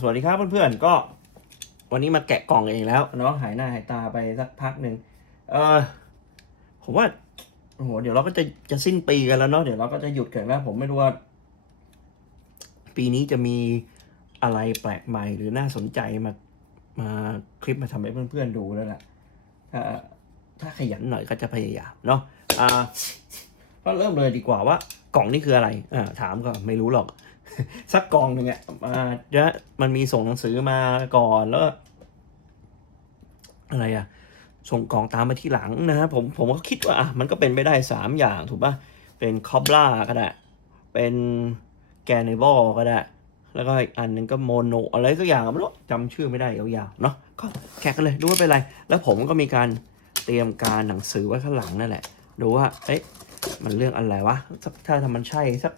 สวัสดีครับเพื่อนๆก็ วันนี้มาแกะกล่องเองแล้วเนาะหายหน้าหายตาไปสักพักหนึ่งเออผมว่าโอ้โหเดี๋ยวเราก็จะจะสิ้นปีกันแล้วเนาะเดี๋ยวเราก็จะหยุดกันแล้ว ผมไม่รู้ว่า ปีนี้จะมีอะไรแปลกใหม่หรือน่าสนใจมามาคลิปมาทำให้เพื่อนๆดูแล้วแหละถ้าถ้าขยันหน่อยก็จะพยายามเนาะอ่าก็เริ่มเลยดีกว่าว่า กล่องนี่คืออะไรอ่าถามก็ไม่รู้หรอก สักกองหนึ่งอะมาเดี๋ยวมันมีส่งหนังสือมาก่อนแล้ว อะไรอะส่งกล่องตามมาที่หลังนะฮะผมผมก็คิดว่าอะมันก็เป็นไปได้สามอย่างถูกปะเป็นคอบล่าก็ได้ เป็นแกนเนบอลก็ได้ แล้วก็อีกอันหนึงก็โมโนอะไรสักอย่างไม่รู้จำชื่อไม่ได้ยาวๆเนาะก็แกกันเลยดูว่าเป็นไร แล้วผมก็มีการเตรียมการหนังสือไว้ข้างหลังนั่นแหละ ดูว่าเอ๊ะมันเรื่องอะไรวะถ้าถ้ามันใช่สัก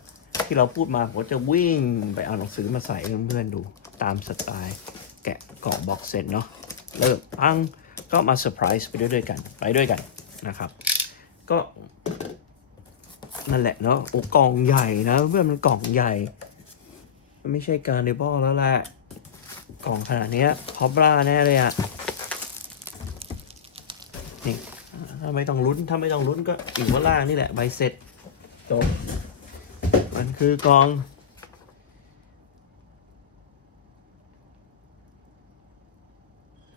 ที่เราพูดมาผมจะวิ่งไปเอาหนังสือมาใส่เพื่อนๆดูตามสไตล์ แกะกล่องบ็อกเซตเนาะเริ่มปังก็มาเซอร์ไพรส์ไปด้วยด้วยกันไปด้วยกันนะครับ ก็นั่นแหละเนาะโอ้กล่องใหญ่นะเพื่อนมันกล่องใหญ่ มันไม่ใช่การเดบอลแล้วแหละกล่องขนาดเนี้ยคอบราแน่เลยอะนี่ถ้าไม่ต้องลุ้นถ้าไม่ต้องลุ้นก็อยู่าล่างนี่แหละใบเสร็จจบ คือกอง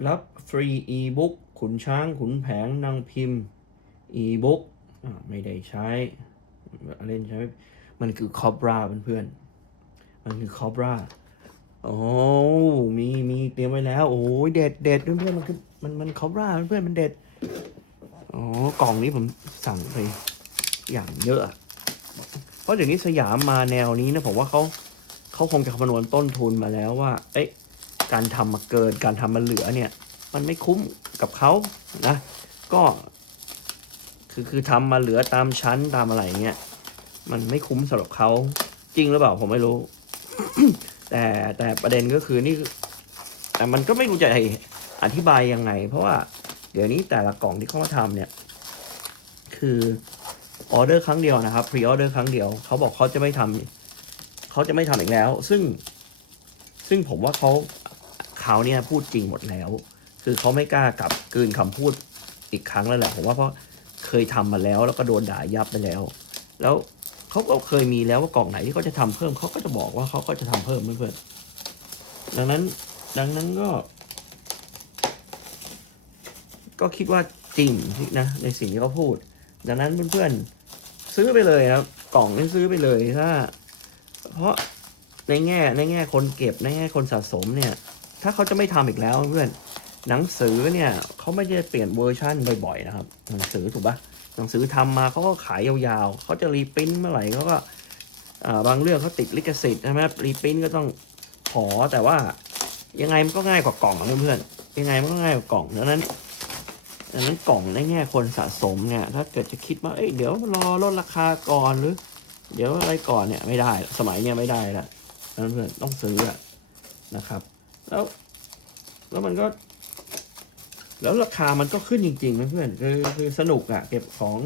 รับฟรีอีบุ๊กขุนช้างขุนแผงนางพิมพ์อีบุ๊กไม่ได้ใช้เล่นใช้ มันคือคอบราเพื่อนๆมันคือคอบราโอ้มีมีเตรียมไว้แล้ว โอ้ยเด็ดเด็ดเพื่อนๆมันคือมันมันคอบราเพื่อนมันเด็ดอ๋อกล่องนี้ผมสั่งไปอย่างเยอะ เพราะเดี๋ยวนี้สยามมาแนวนี้นะผมว่าเขาเขาคงจะคำนวณต้นทุนมาแล้วว่า เอ๊ะการทำมาเกิน การทำมาเหลือเนี่ย มันไม่คุ้มกับเขานะ ก็คือคือทำมาเหลือตามชั้นตามอะไรเงี้ยมันไม่คุ้มสำหรับเขาจริงหรือเปล่าผมไม่รู้ แต่แต่ประเด็นก็คือนี่ แต่มันก็ไม่รู้จะอธิบายยังไง เพราะว่า เดี๋ยวนี้แต่ละกล่องที่เขามาทำเนี่ย คือ ออเดอร์ครั้งเดียวนะครับพรีออเดอร์ครั้งเดียวเขาบอกเขาจะไม่ทำเขาจะไม่ทำอีกแล้ว ซึ่งซึ่งผมว่าเขาเขาเนี่ยพูดจริงหมดแล้ว คือเขาไม่กล้ากลับกลืนคำพูดอีกครั้งแล้วแหละผมว่าเพราะเคยทำมาแล้ว แล้วก็โดนด่ายับไปแล้ว แล้วเขาก็เคยมีแล้วว่ากล่องไหนที่เขาจะทำเพิ่มเขาก็จะบอกว่าเขาก็จะทำเพิ่มเพื่อนดังนั้นดังนั้นก็ ก็คิดว่าจริงนะในสิ่งที่เขาพูด ดังนั้นเพื่อนๆ ซื้อไปเลยครับ กล่องนี้ซื้อไปเลยถ้า เพราะในแง่ในแง่คนเก็บในแง่คนสะสมเนี่ย ถ้าเขาจะไม่ทำอีกแล้วเพื่อนหนังสือเนี่ยเขาไม่ได้เปลี่ยนเวอร์ชันบ่อยๆนะครับ หนังสือถูกปะหนังสือทำมาเขาก็ขายยาวๆเขาจะรีปริ้นท์เมื่อไหร่เขาก็บางเรื่องเขาติดลิขสิทธิ์ใช่ไหมรีปริ้นท์ก็ต้องขอแต่ว่ายังไงมันก็ง่ายกว่ากล่องนะเพื่อนๆยังไงมันก็ง่ายกว่ากล่องดังนั้น ดังนั้นกล่องในแง่คนสะสมเนี่ยถ้าเกิดจะคิดว่าเอ้ยเดี๋ยวรอลดราคาก่อนหรือ เดี๋ยวอะไรก่อนเนี่ยไม่ได้ สมัยเนี่ยไม่ได้ละนั้นเพื่อนต้องซื้อนะครับ แล้วแล้วมันก็ แล้วราคามันก็ขึ้นจริงๆนะเพื่อนคือคือสนุกอะเก็บของ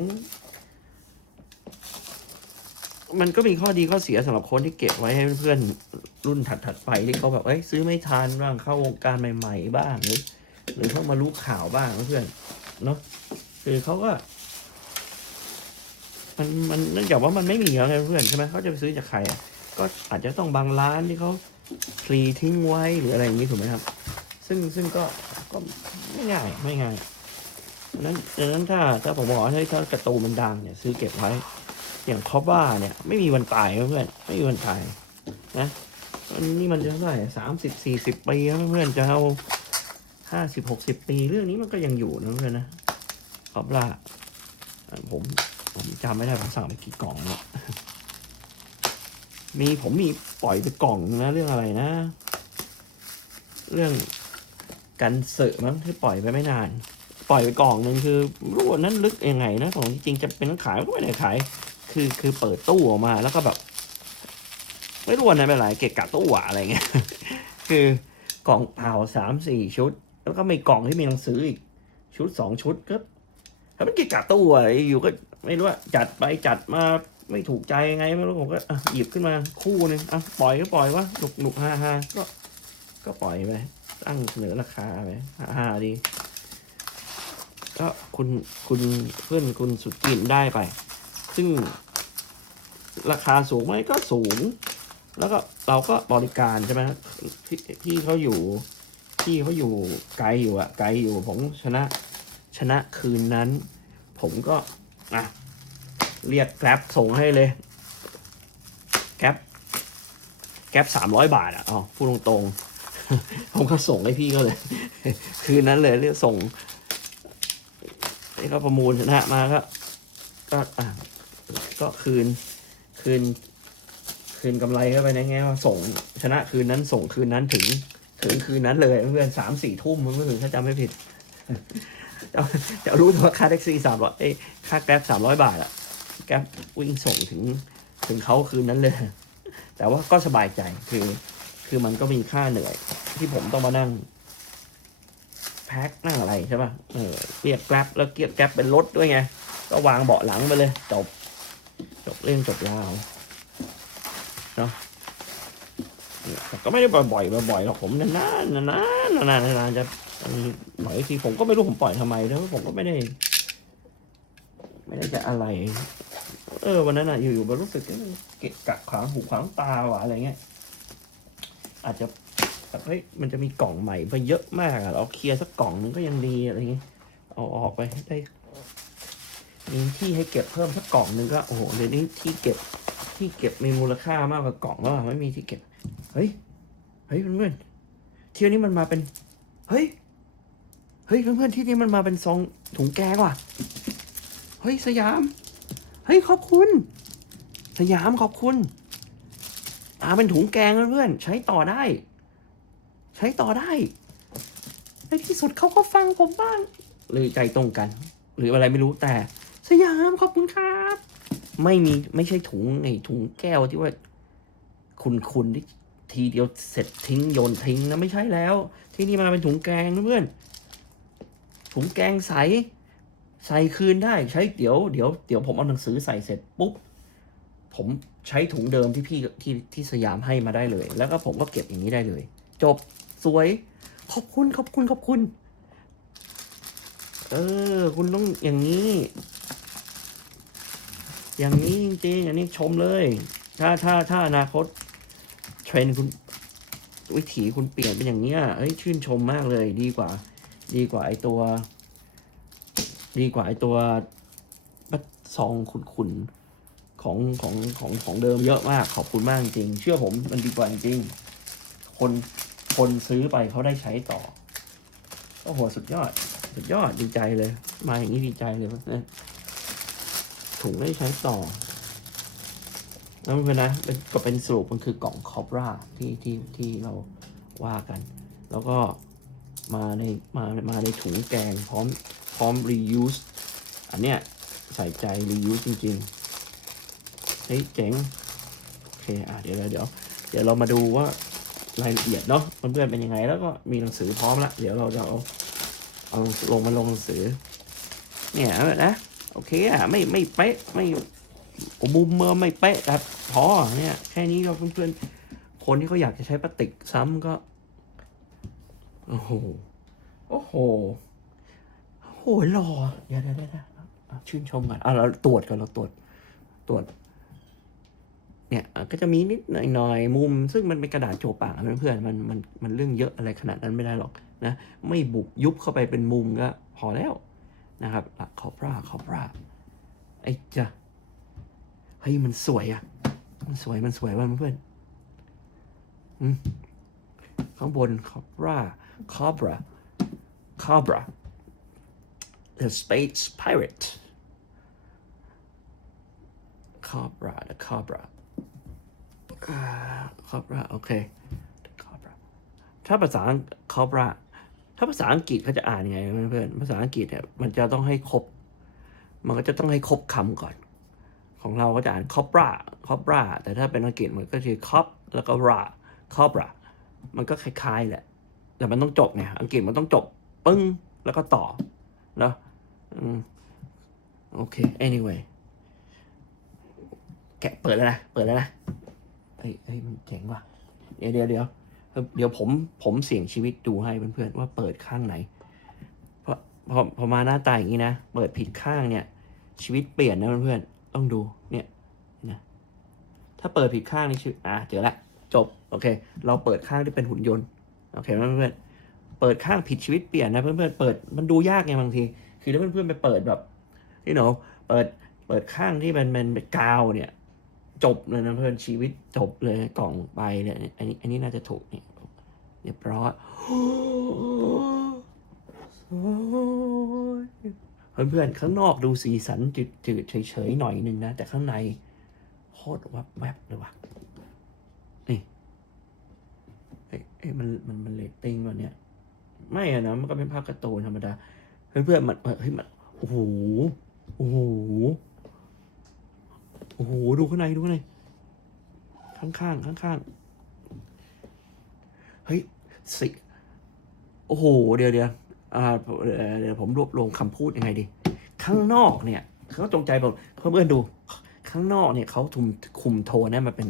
มันก็มีข้อดีข้อเสียสำหรับคนที่เก็บไว้ให้เพื่อนรุ่นถัดๆไปที่เขาแบบเอ้ยซื้อไม่ทันบ้างเข้าวงการใหม่ ๆ บ้างหรือ หรือเขามารู้ข่าวบ้างเพื่อนเนาะคือเขาก็ มันมันเนื่องจากว่ามันไม่มีแล้วไงเพื่อนใช่ไหมเขาจะไปซื้อจากใครอะก็อาจจะต้องบางร้านที่เขาฟรีทิ้งไว้หรืออะไรอย่างนี้ถูกไหมครับ ซึ่งซึ่งก็ก็ไม่ง่ายไม่ง่ายดังนั้นดังนั้นถ้าถ้าผมบอกว่าถ้าถ้ากระตูมันดังเนี่ยซื้อเก็บไว้ อย่างคอบ้าเนี่ย ไม่มีวันตายเพื่อนไม่มีวันตายนะนนี้มันจะเท่าไหร่สามสิบสี่สิบปีเพื่อนจะเอา ห้าสิบหกสิบปีเรื่องนี้มันก็ยังอยู่นะเพื่อนนะคอบล่าผมผมจำไม่ได้ผมสั่งไปกี่กล่องแล้วมีผมมีปล่อยไปกล่องนึงนะเรื่องอะไรนะ เรื่องกันเสือมั้งที่ปล่อยไปไม่นาน ปล่อยไปกล่องหนึ่งคือรู้ว่านั้นลึกยังไงนะของจริงจะเป็นขายก็ไม่ได้ขาย คือคือเปิดตู้ออกมาแล้วก็แบบ ไม่รู้ว่านะเป็นไรเกะกะตู้อะอะไรเงี้ยคือกล่องเปล่าสามสี่ชุด แล้วก็มีกล่องที่มีหนังสืออีก ชุดสองชุดก็ถ้าเป็นเกะกะตู้อะไรอยู่ก็ไม่รู้ว่าจัดไปจัดมาไม่ถูกใจยังไงไม่รู้ผมก็อะหยิบขึ้นมาคู่หนึ่งอะปล่อยก็ปล่อยวะหนุกหนุกฮาฮาก็ ก็ปล่อยไปตั้งเสนอราคาไปห้าดี ก็คุณคุณเพื่อนคุณสุดกินได้ไป ซึ่ง ราคาสูงไหมก็สูง แล้วก็เราก็บริการใช่ไหมพี่พี่เขาอยู่ พี่เขาอยู่ไกลอยู่อะไกลอยู่ผมชนะชนะคืนนั้น ผมก็อะเรียกแกร็บส่งให้เลยแกร็บแกร็บสามร้อยบาทอะอ๋อพูดตรงๆ ผมก็ส่งให้พี่ก็เลย คืนนั้นเลยเรียกส่งนี่ก็ประมูลชนะมาก็ก็อะก็คืนคืน คืนกำไรเข้าไปในแง่ว่าส่งชนะคืนนั้นส่งคืนนั้นถึง ถึงคืนนั้นเลยเพื่อนสามสี่ทุ่มเพื่อนถ้าจำไม่ผิดจะจะรู้ว่าค่าแท็กซี่สามร้อยเอ้ค่าแกร็บสามร้อยบาทอะแกร็บวิ่งส่งถึงถึงเขาคืนนั้นเลย แต่ว่าก็สบายใจคือ คือมันก็มีค่าเหนื่อย ที่ผมต้องมานั่ง แพ็คนั่งอะไรใช่ป่ะเออเรียกแกร็บแล้วเกียกแกร็บเป็นรถด้วยไง ก็วางเบาะหลังไปเลย จบ จบเรื่องจบยาวเนาะ แต่ก็ไม่ได้บ่อยๆบ่อยๆหรอกผมนานๆนานๆนานๆนานๆจะหน่อยทีผมก็ไม่รู้ผมปล่อยทำไมแล้วผมก็ไม่ได้ ไม่ได้จะอะไร เออวันนั้นอะอยู่ๆมันรู้สึกเอ๊ะกะกะขวางหูขวางตาว่ะอะไรเงี้ยอาจจะแบบเฮ้ยมันจะมีกล่องใหม่ไปเยอะมากอะเราเคลียร์สักกล่องนึงก็ยังดีอะไรเงี้ยเอาออกไปได้มีที่ให้เก็บเพิ่มสักกล่องนึงก็โอ้โหเดี๋ยวนี้ที่เก็บที่เก็บมีมูลค่ามากกว่ากล่องแล้วไม่มีที่เก็บ เฮ้ย เฮ้ยเพื่อนๆเที่ยวนี้มันมาเป็น เฮ้ย เฮ้ยเพื่อนๆที่นี่มันมาเป็นซองถุงแกงว่ะ เฮ้ยสยาม เฮ้ยขอบคุณ สยามขอบคุณอ่าเป็นถุงแกงเพื่อนๆใช้ต่อได้ ใช้ต่อได้ในที่สุดเขาก็ฟังผมบ้าง หรือใจตรงกัน หรืออะไรไม่รู้แต่ สยามขอบคุณครับ ไม่มีไม่ใช่ถุงในถุงแก้วที่ว่า คุณคุณที่ทีเดียวเสร็จทิ้งโยนทิ้งนะไม่ใช่แล้ว ที่นี่มาเป็นถุงแกงเพื่อนถุงแกงใส ใส่คืนได้ใช้เดี๋ยวเดี๋ยวเดี๋ยวผมเอาหนังสือใส่เสร็จปุ๊บผมใช้ถุงเดิมที่พี่ที่ที่สยามให้มาได้เลย แล้วก็ผมก็เก็บอย่างนี้ได้เลย จบสวย ขอบคุณขอบคุณขอบคุณ เออ คุณต้องอย่างนี้ อย่างนี้จริงๆอันนี้ชมเลย ถ้าถ้าถ้าอนาคต รนด์คุณวิถีคุณเปลี่ยนเป็นอย่างเนี้ยเอ้ยชื่นชมมากเลย ดีกว่า ดีกว่าไอตัว ดีกว่าไอตัวบัตซองขุนๆของของของของเดิมเยอะมากขอบคุณมากจริง เชื่อผมมันดีกว่าจริง คนคนซื้อไปเขาได้ใช้ต่อโอ้โหสุดยอด สุดยอดดีใจเลย มาอย่างนี้ดีใจเลยนะถุงได้ใช้ต่อ แล้วเพื่อนนะเป็นก็เป็นสรุปมันคือกล่องคอปราที่ที่ที่เราว่ากัน แล้วก็มาในมามาในถุงแกงพร้อมพร้อม reuse อันเนี้ยใส่ใจ reuse จริงๆเฮ้ยเจ๋งโอเคอะเดี๋ยวเดี๋ยวเดี๋ยวเดี๋ยวเรามาดูว่ารายละเอียดเนาะเพื่อนๆเป็นยังไง แล้วก็มีหนังสือพร้อมละเดี๋ยวเราจะเอาเอาลงมาลงหนังสือ เนี่ยนะโอเคอะไม่ไม่เป๊ะไม่ มุมเมอไม่เป๊ะแต่พอเนี่ยแค่นี้เราเพื่อนๆ คนที่เขาอยากจะใช้พลาสติกซ้ำก็ โอ้โห โอ้โห โอ้โหหล่อเดี๋ยวเดี๋ยวเดี๋ยวเดี๋ยวอะชื่นชมก่อนอะเราตรวจก่อนเราตรวจตรวจ เนี่ยก็จะมีนิดหน่อยมุม ซึ่งมันเป็นกระดาษโจปากนเพื่อนๆมันมันมันเรื่องเยอะอะไรขนาดนั้นไม่ได้หรอกนะ ไม่บุกยุบเข้าไปเป็นมุมก็พอแล้วนะครับอะคอปราคอปราไอ้จ้ะ ฮ้ยมันสวยอะมันสวยมันสวยว่ะเพื่อนอืมข้างบนคอปราคอบราคอบรา the space pirate cobra the cobra อ่า cobra โอเค the cobra ถ้าภาษา cobra ถ้าภาษาอังกฤษเขาจะอ่านยังไงเพื่อน ภาษาอังกฤษเนี่ยมันจะต้องให้ครบ มันก็จะต้องให้ครบคำก่อน ของเราก็จะอ่าน cobra cobra แต่ถ้าเป็นอังกฤษมันก็คือ cop แล้วก็ ra cobra มันก็คล้ายๆแหละ แต่มันต้องจบไงอังกฤษมันต้องจบปึ้งแล้วก็ต่อเนอะอืมโอเค anyway แกะเปิดแล้วนะ เปิดแล้วนะเฮ้ยเฮ้ยมันเจ๋งว่ะ เดี๋ยวเดี๋ยวเดี๋ยวเดี๋ยวผมผมเสี่ยงชีวิตดูให้เพื่อนๆว่าเปิดข้างไหน เพราะพอพอมาหน้าตาอย่างนี้นะ เปิดผิดข้างเนี่ย ชีวิตเปลี่ยนนะเพื่อนๆ ต้องดูเนี่ยนะถ้าเปิดผิดข้างนี่ชื่ออะเจอละจบโอเค เราเปิดข้างที่เป็นหุ่นยนต์โอเคไหมเพื่อนๆเปิดข้างผิดชีวิตเปลี่ยนนะเพื่อนๆเปิดมันดูยากไงบางที คือถ้าเพื่อนๆไปเปิดแบบที่หนูเปิดเปิดข้างที่มันมันเป็นกาวเนี่ย จบเลยนะเพื่อนชีวิตจบเลยกล่องใบเนี่ยอันนี้อันนี้น่าจะถูกเนี่ยเรียบร้อย เพื่อนๆ ข้างนอกดูสีสันจืดๆเฉยๆหน่อยหนึ่งนะ แต่ข้างในโคตรวับแวบเลยว่ะนี่เอ้ยมันมันมันเลตติ้งวะเนี่ยไม่อะนะมันก็เป็นภาพกร์ตูนธรรมดาเพื่อนๆมันเฮ้ยมันโอ้โหโอ้โหโอ้โหดูข้างในดูข้างในข้างๆข้างๆเฮ้ยสิโอ้โหเดี๋ยวเดี๋ยว เดี๋ยวผมรวบรวมคำพูดยังไงดี ข้างนอกเนี่ยเขาจงใจบอกเพื่อนดู ข้างนอกเนี่ยเขาทุมคุมโทนเนี่ยมันเป็น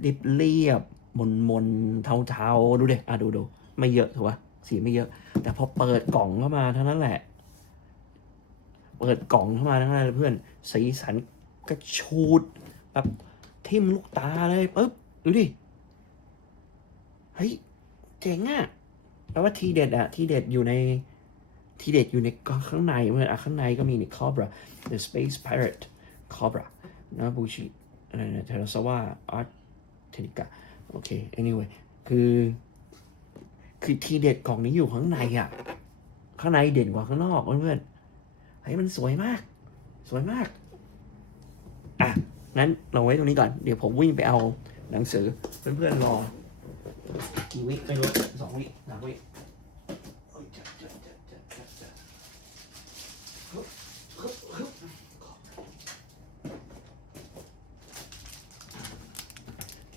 เรียบเรียบมนมนเทาเทาๆดูเด็อะดูดูไม่เยอะถูกปะสีไม่เยอะ แต่พอเปิดกล่องเข้ามาเท่านั้นแหละ เปิดกล่องเข้ามาเท่านั้นแหละเพื่อน สีสันกระชูดแบบทิ่มลูกตาเลยปึ๊บดูดิ เฮ้ย เจ๋งอะ แปลว่าทีเด็ดอะทีเด็ดอยู่ในทีเด็ดอยู่ในข้างในเมื่ออะข้างในก็มีนี่ Cobra The Space Pirate Cobra นะบูชิอะไรนะเทราซาวาอาร์ตเทนิกะโอเค anyway คือ คือทีเด็ดของนี้อยู่ข้างในอะข้างในเด่นกว่าข้างนอกเพื่อนๆเฮ้ยมันสวยมาก สวยมาก อะ งั้นเราไว้ตรงนี้ก่อน เดี๋ยวผมวิ่งไปเอาหนังสือ เพื่อนๆรอ กี่วิไม่รู้สองวิสามวิโอ้ยจัดจัดจัดจัดจัดจัดฮึบฮึบฮึบ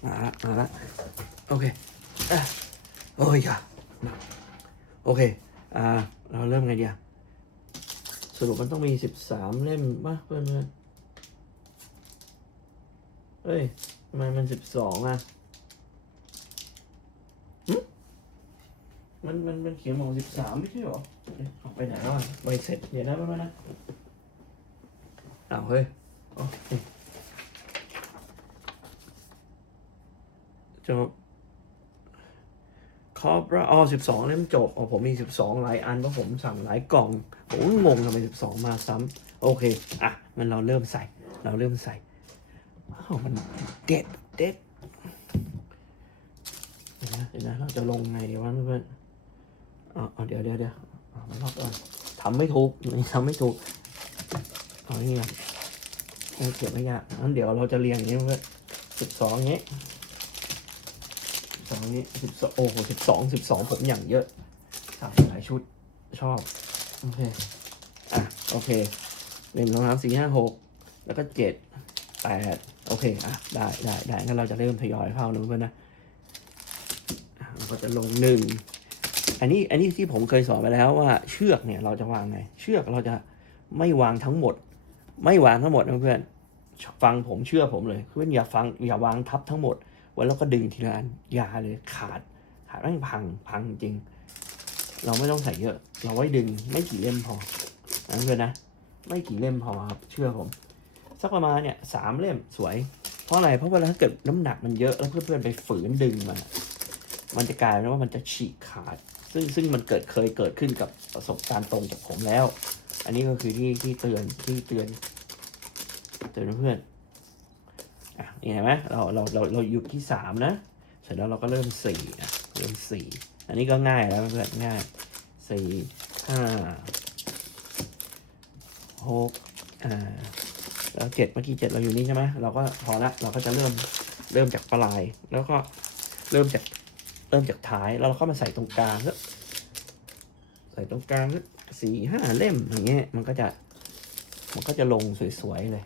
มาละมาละโอเคอะโอ้ยค่ะโอเค อ่า เราเริ่มไงดีอะสรุปมันต้องมีสิบสามเล่มป่ะเพื่อนเพื่อนเฮ้ยทำไมมันสิบสองอะ มันมันมันเขียนบอกสิบสามไม่ใช่หรอเอ๊ะเอาไปไหนแล้วอะใบเสร็จเดี๋ยวนะแป๊บนึงนะอ้าวเฮ้ยโอเคจบคอปราอ๋อสิบสองเล่มจบอ๋อผมมีสิบสองหลายอันเพราะผมสั่งหลายกล่องผมก็งงทำไมสิบสองมาซ้ำโอเค อะงั้นเราเริ่มใส่ เราเริ่มใส่อ้าวมันเด็ดเด็ดเดี๋ยวนะเดี๋ยวนะเราจะลงไงดีวะเพื่อนๆ อ๋อเดี๋ยวเดี๋ยวเดี๋ยวเอามาลอกก่อนทำไม่ถูกทำไม่ถูกเอานี่ก่อนให้เก็บไม่ยากงั้นเดี๋ยวเราจะเรียงอย่างนี้เพื่อนสิบสองเงี้สองนี้สิบสองโอ้โหสิบสองสิบสองผมอย่างเยอะสั่งหลายชุดชอบ โอเค อะ โอเคหนึ่งสองสามสี่ห้าหกแล้วก็เจ็ดแปดโอเค อะ ได้ได้ได้งั้นเราจะเริ่มทยอยเข้านะเพื่อนนะอะเราก็จะลงหนึ่ง อันนี้อันนี้ที่ผมเคยสอนไปแล้วว่าเชือกเนี่ยเราจะวางไง เชือกเราจะไม่วางทั้งหมด ไม่วางทั้งหมดนะเพื่อนฟังผมเชื่อผมเลยเพื่อนอย่าฟังอย่าวางทับทั้งหมดไว้แล้วก็ดึงทีละอันอย่าเลยขาด ขาดแม่งพังพังจริง เราไม่ต้องใส่เยอะ เราไว้ดึงไม่กี่เล่มพอนะเพื่อนนะไม่กี่เล่มพอครับเชื่อผม สักประมาณเนี่ยสามเล่มสวย เพราะอะไรเพราะเวลาถ้าเกิดน้ำหนักมันเยอะแล้วเพื่อนๆไปฝืนดึงมันมันจะกลายเป็นว่ามันจะฉีกขาด ซึ่งซึ่งมันเกิดเคยเกิดขึ้นกับประสบการณ์ตรงจากผมแล้ว อันนี้ก็คือที่ที่เตือนที่เตือนเตือนเพื่อนอะนี่เห็นไหมเราเราเราเราหยุดที่สามนะเสร็จแล้วเราก็เริ่มสี่อะเริ่มสี่อันนี้ก็ง่ายแล้วเพื่อนง่ายสี่ห้าหกอ่าแล้วเจ็ดเมื่อกี้เจ็ดเราอยู่นี่ใช่ไหมเราก็พอละเราก็จะเริ่มเริ่มจากปลาย แล้วก็เริ่มจากเริ่มจากท้ายแล้วเราเข้ามาใส่ตรงกลางก็ ใส่ตรงกลางสี่ห้าเล่มอย่างเงี้ยมันก็จะ มันก็จะลงสวยๆเลย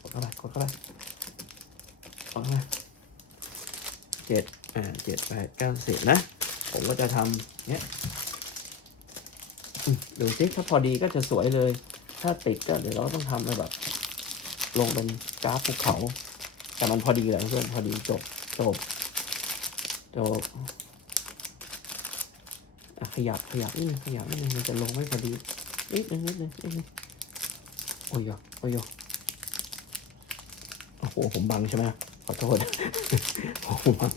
กดเข้าไปกดเข้าไปกดเข้าไปเจ็ดอ่าเจ็ดแปดเก้าสิบนะ ผมก็จะทำเนี้ยดูสิถ้าพอดีก็จะสวยเลย ถ้าติดก็เดี๋ยวเราต้องทำอะไรแบบ ลงเป็นกราฟภูเขา แต่มันพอดีแหละเพื่อนพอดีจบจบจบ ขยับขยับนิดนึงขยับนิดนึงมันจะลงไม่พอดีนิดนึงนิดนึงนิดนึงโอ้ยโอ้ยโอ้โหผมบังใช่ไหมขอโทษผมบัง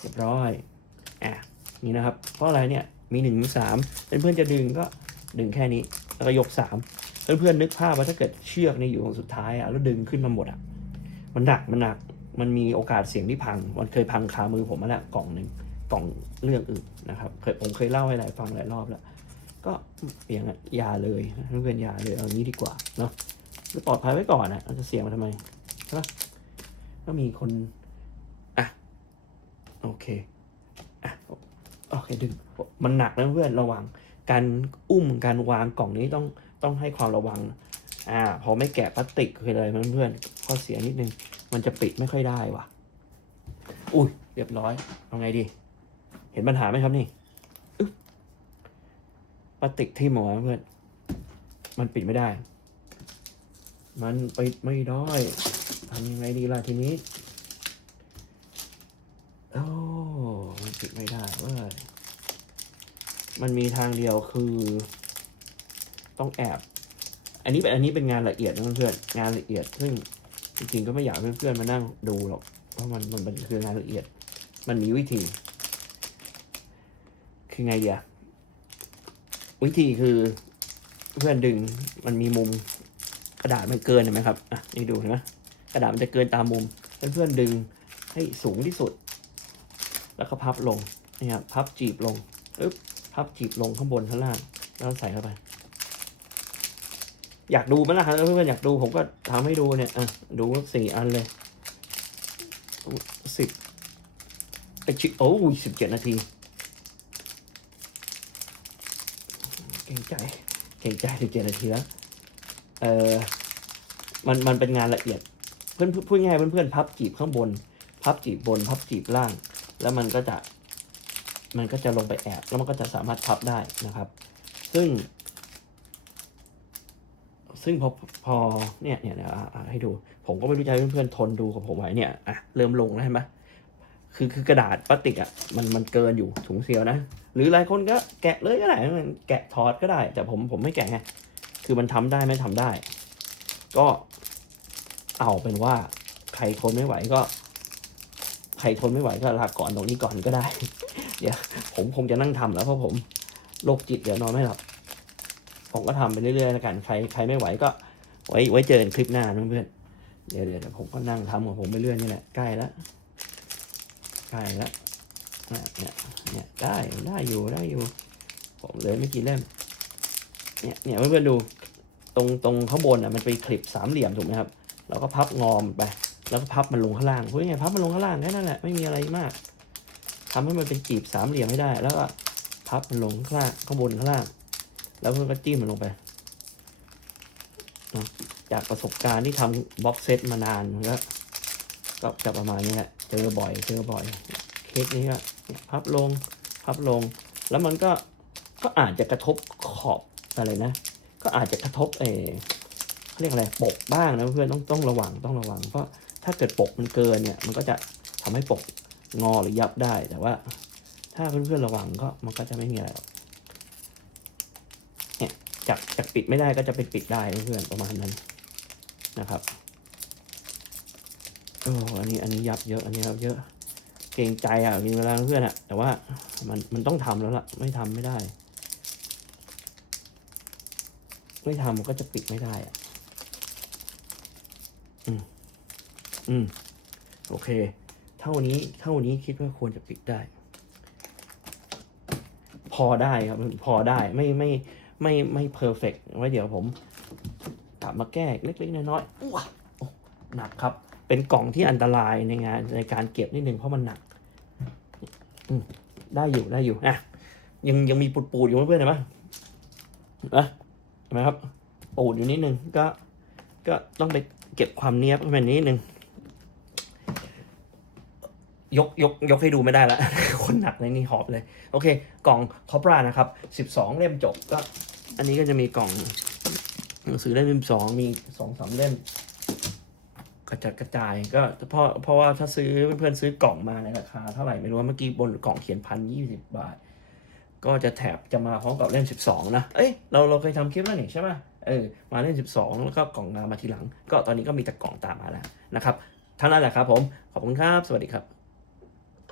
เรียบร้อยอะนี่นะครับ เพราะอะไรเนี่ยมีหนึ่งมีสามเพื่อนๆจะดึงก็ดึงแค่นี้ แล้วก็ยกสามเพื่อนๆนึกภาพว่าถ้าเกิดเชือกนี่อยู่ตรงสุดท้ายอะแล้วดึงขึ้นมาหมดอะมันหนักมันหนักมันมีโอกาสเสียงที่พัง มันเคยพังคามือผมมาแล้วกล่องหนึ่ง กล่องเรื่องอื่นนะครับเคยผมเคยเล่าให้หลายฟังหลายรอบแล้ว ก็อย่างนั้นยาเลยเพื่อนยาเลยเอางี้ดีกว่าเนาะปลอดภัยไว้ก่อนนะเราจะเสี่ยงมาทำไมใช่ปะก็มีคนอะโอเคอะโอเคดึงมันหนักนะเพื่อนระวัง การอุ้มการวางกล่องนี้ต้องต้องให้ความระวังอ่าพอไม่แกะพลาสติกคืออะไรเพื่อนข้อเสียนิดนึง มันจะปิดไม่ค่อยได้ว่ะ อุ้ยเรียบร้อยเอาไงดี เห็นปัญหาไหมครับนี่อึ๊บพลาสติกที่หมอเพื่อน มันปิดไม่ได้ มันปิดไม่ได้ทำยังไงดีล่ะทีนี้ โอ้มันปิดไม่ได้เว้ย มันมีทางเดียวคือ ต้องแอบ อันนี้เป็นอันนี้เป็นงานละเอียดนะเพื่อน งานละเอียด ซึ่งจริงๆก็ไม่อยากเพื่อนๆมานั่งดูหรอก เพราะมันมันเป็นคืองานละเอียด มันมีวิธี คือไงเดียวิธีคือเพื่อนดึงมันมีมุมกระดาษมันเกินเห็นไหมครับอะนี่ดูเห็นไหมกระดาษมันจะเกินตามมุมเพื่อนๆดึงให้สูงที่สุด แล้วก็พับลงนี่ครับพับจีบลงปึ๊บพับจีบลงข้างบนข้างล่างแล้วใส่เข้าไป อยากดูไหมล่ะครับเพื่อนๆอยากดูผมก็ทำให้ดูเนี่ยอะดูสี่อันเลยสิบไอชิโอ้ยสิบเจ็ดนาที ก่งใจ เก่งใจสิบเจ็ดนาทีแล้ว เออมันมันเป็นงานละเอียด เพื่อนพูดง่ายเพื่อนๆพับจีบข้างบน พับจีบบน พับจีบล่าง แล้วมันก็จะ มันก็จะลงไปแอบแล้วมันก็จะสามารถพับได้นะครับ ซึ่ง ซึ่งพอพอเนี่ยเนี่ยนะให้ดู ผมก็ไม่รู้จะให้เพื่อนๆทนดูกับผมไหวเนี่ยอะเริ่มลงแล้วเห็นไหม คือคือกระดาษพลาสติกอะมันมันเกินอยู่ถุงเซียวนะ หรือหลายคนก็แกะเลยก็ได้มันแกะถอดก็ได้ แต่ผมผมไม่แกะไงคือมันทำได้ไม่ทำได้ ก็เอาเป็นว่าใครทนไม่ไหวก็ใครทนไม่ไหวก็ลาก่อนตรงนี้ก่อนก็ได้ เดี๋ยวผมคงจะนั่งทำแล้วเพราะผมโรคจิตเดี๋ยวนอนไม่หลับผมก็ทำไปเรื่อยๆแล้วกันใครใครไม่ไหวก็ ไว้ไว้เจอกันคลิปหน้าเพื่อนๆเดี๋ยวเดี๋ยวเดี๋ยวผมก็นั่งทำของผมไปเรื่อยนี่แหละใกล้แล้ว ใกล้แล้วเนี่ยเนี่ยได้ได้อยู่ได้อยู่ ผมเลยไม่กี่เล่มเนี่ยเนี่ยเพื่อนๆดูตรงตรงข้างบนอะมันเป็นคลิปสามเหลี่ยมถูกไหมครับเราก็พับงอมไป แล้วก็พับมันลงข้างล่างพูดง่ายพับมันลงข้างล่างแค่นั้นแหละไม่มีอะไรมากทำให้มันเป็นจีบสามเหลี่ยมให้ได้ แล้วก็พับมันลงข้างล่างข้างบนข้างล่าง แล้วเพื่อนก็จิ้มมันลงไปจากประสบการณ์ที่ทำบ็อกเซตมานานมันก็ก็จะประมาณนี้แหละ เจอบ่อยเจอบ่อยเคสนี้ก็พับลงพับลง แล้วมันก็ก็อาจจะกระทบขอบอะไรนะ ก็อาจจะกระทบเอเขาเรียกอะไรปกบ้างนะเพื่อนต้องต้องระวังต้องระวัง เพราะถ้าเกิดปกมันเกินเนี่ย มันก็จะทำให้ปกงอหรือยับได้ แต่ว่า ถ้าเพื่อนๆระวังก็มันก็จะไม่มีอะไรเนี่ยจากจากปิดไม่ได้ก็จะเป็นปิดได้เพื่อนประมาณนั้นนะครับ โอ้อันนี้อันนี้ยับเยอะอันนี้ยับเยอะ เกรงใจอะมีเวลาเพื่อนอะ แต่ว่ามันมันต้องทำแล้วล่ะ ไม่ทำไม่ได้ ไม่ทำมันก็จะปิดไม่ได้อะ อืม อืม โอเค เท่านี้เท่านี้คิดว่าควรจะปิดได้ พอได้ครับพอได้ไม่ไม่ไม่ไม่เพอร์เฟกไว้เดี๋ยวผมกลับมาแก้เล็กๆน้อยๆอ้วหนักครับ เป็นกล่องที่อันตรายในงานในการเก็บนิดนึงเพราะมันหนักได้อยู่ได้อยู่อะยังยังมีปูดปูดๆอยู่เพื่อนๆเห็นไหมนะเห็นไหมครับ ปูดอยู่นิดนึงก็ก็ต้องไปเก็บความเนี้ยบให้มันนิดนึงยกยกยกให้ดูไม่ได้ละ คนหนักเลยนี่หอบเลย โอเค กล่องคอปรานะครับสิบสองเล่มจบก็ อันนี้ก็จะมีกล่องหนังสือเล่มสิบสองมีสองสามเล่ม กระจัดกระจายก็เพราะเพราะว่าถ้าซื้อเพื่อนๆซื้อกล่องมาในราคาเท่าไหร่ไม่รู้เมื่อกี้บนกล่องเขียนพันยี่สิบบาท ก็จะแถบจะมาพร้อมกับเล่ม12นะเอ้ยเราเราเคยทำคลิปแล้วนี่ใช่ไหมเออมาเล่ม12แล้วก็กล่องมามาทีหลัง ก็ตอนนี้ก็มีแต่กล่องตามมาแล้วนะครับเท่านั้นแหละครับผมขอบคุณครับ สวัสดีครับ